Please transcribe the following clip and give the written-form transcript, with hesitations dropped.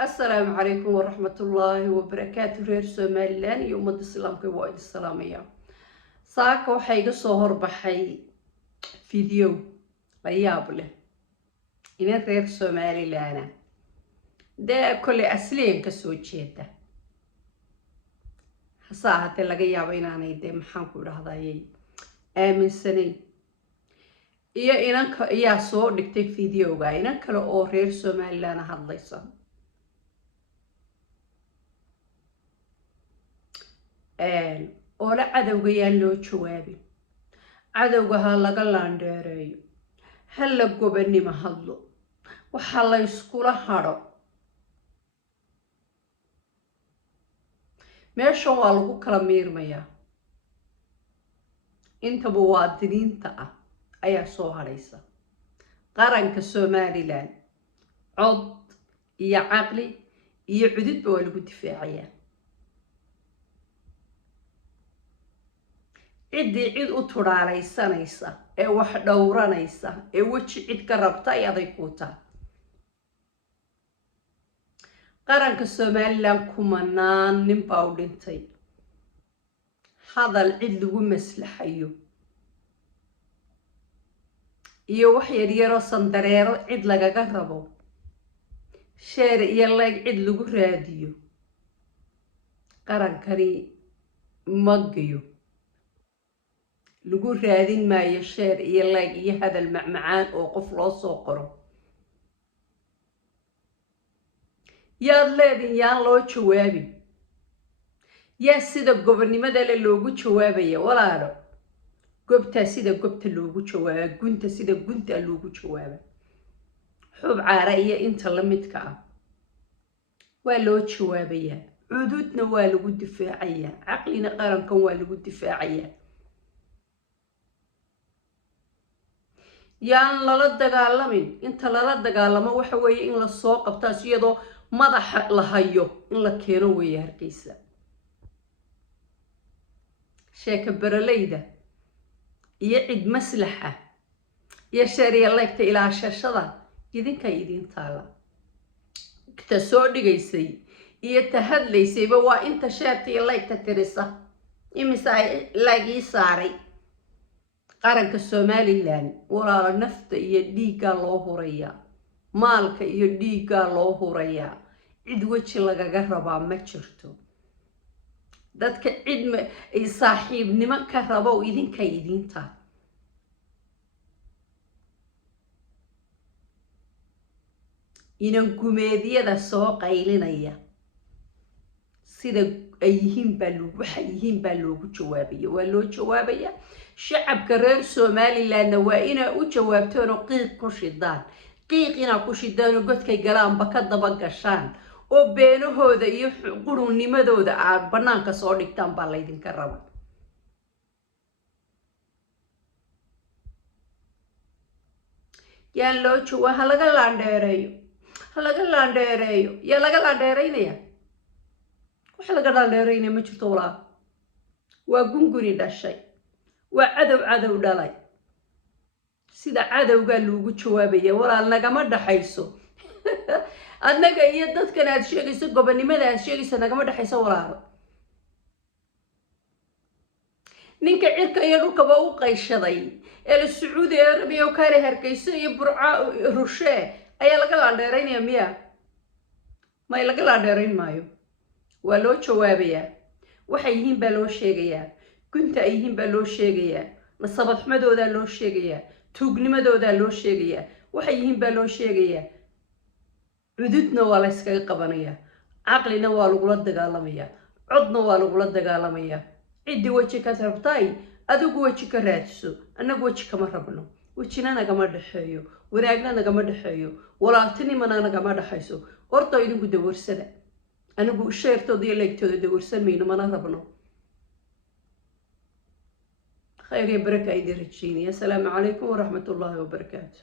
السلام عليكم ورحمة الله وبركاته. رير سوماليلان iyo ummadda islaamka waa idin salaamaya. Saaka waxaa iga soo horbaxay video la yaab leh inay reer Somaliland dee kole asliyan ka soo jeeda. hasa ahaatee laga yaabo inaanay dee maxaan ku dhahdayay aaminsanay iyo inanka ayaa soo dhigtay videoga inan kale oo reer Somaliland hadlaysa oo la cadowga yaan loo jawaabin. cadowga ha laga laandheereeyo, ha la gobanimo hadlo, waxa la iskula hadho. meeshan waa lagu kala miirmayaa. intaba waa diniinta ah ayaa soo hadhaysa. qaranka Somaliland cod iyo caqli iyo cududba waa lagu difaacayaa. ciddii cid u turaalaysanaysa ee wax dhowranaysa ee weji cid ka rabta ay aday ku tahay. qaranka Somaliland kumanaan nin baa u dhintay. hadal cid lagu maslaxayo iyo wax yaryaroo sandareero cid lagaga rabo, sheer iyo leeg cid lagu raadiyo, qarankani magayo lagu raadin maayo sheer iyo leeg iyo hadal macmacaan oo qof loo soo qoro. yaad leedin yaan loo jawaabin. yaa sida gobonimada le loogu jawaabaya walaalo. gobtaa sida gobta loogu jawaaba, gunta sida gunta loogu jawaaba. xub caara iyo inta la midka ah waa loo jawaabayaa. cududna waa lagu difaacayaa, caqlina qarankan waa lagu difaacayaa. yaan lala dagaalamin. inta lala dagaalamo waxa weeye in la soo qabtaas iyadoo madaxa la hayo in la keeno weeye Hargeysa. sheeka baraleyda iyo cid maslaxa iyo sheeriya leegta ilaa shashada idinka idin taala. ta soo dhigaysay iyo ta hadlaysayba waa inta sheerta iyo leegta tirisa. imisa laagii saaray. qaranka Somaliland walaalo nafta iyo dhiigga loo hurayaa, maalka iyo dhiigga loo hurayaa. cid weji lagaga rabaa ma jirto. dadka cid saaxiibnimo ka rabo idinka idinta. inan gumeedyada soo qaylinaya sida ay yihiin baa waxa yihiin baa loogu jawaabaya. waa loo jawaabaya. shacabka reer Somalilandna waa inaa u jawaabtaan oo qiiq ku shidaan. qiiq inaa ku shidaan oo godkay galaanba ka daba gashaan oo beenahooda iyo qurunnimadooda aad bannaanka soo dhigtaan baa laydinka raba. yaan loo jawaab. ha laga laandheereeyo, ha laga laandheereeyo. yaa laga laandheeraynaya. waxa laga laandheeraynaya ma jirto walaa. waa gunguni dhashay. waa cadow dhalay. sida cadowgaa loogu jawaabaya walaal. nagama dhaxayso adnaga iyo dadkan aad sheegayso gobonimada aad sheegayso nagama dhaxayso walaalo. ninka cirka iyo dhulkaba u qayshaday ee Sacuudi Arabiya oo kale Hargeysa iyo Burca Rushe ayaa laga laandheeraynaya miya? may laga laandheerayn maayo. waa loo jawaabayaa. waxay yihiin baa loo sheegayaa. gunta ay yihiin baa loo sheegayaa. nasabad xumadoodaa loo sheegayaa. tuugnimadoodaa loo sheegayaa. waxay yihiin baa loo sheegayaa. cududna waa la iskaga qabanayaa. caqlina waa lagula dagaalamayaa. codna waa lagula dagaalamayaa. ciddii weji ka rabtay adigu weji ka raadso. annagu weji kama rabno. wejina nagama dhexeeyo, wanaagna nagama dhexeeyo, walaaltinimana nagama dhexayso. horta idinku dawarsada. anigu sheertooda iyo leegtooda dawarsan mayno, mana rabno. خير يا بركة أيدي رجيني. السلام عليكم ورحمة الله وبركاته.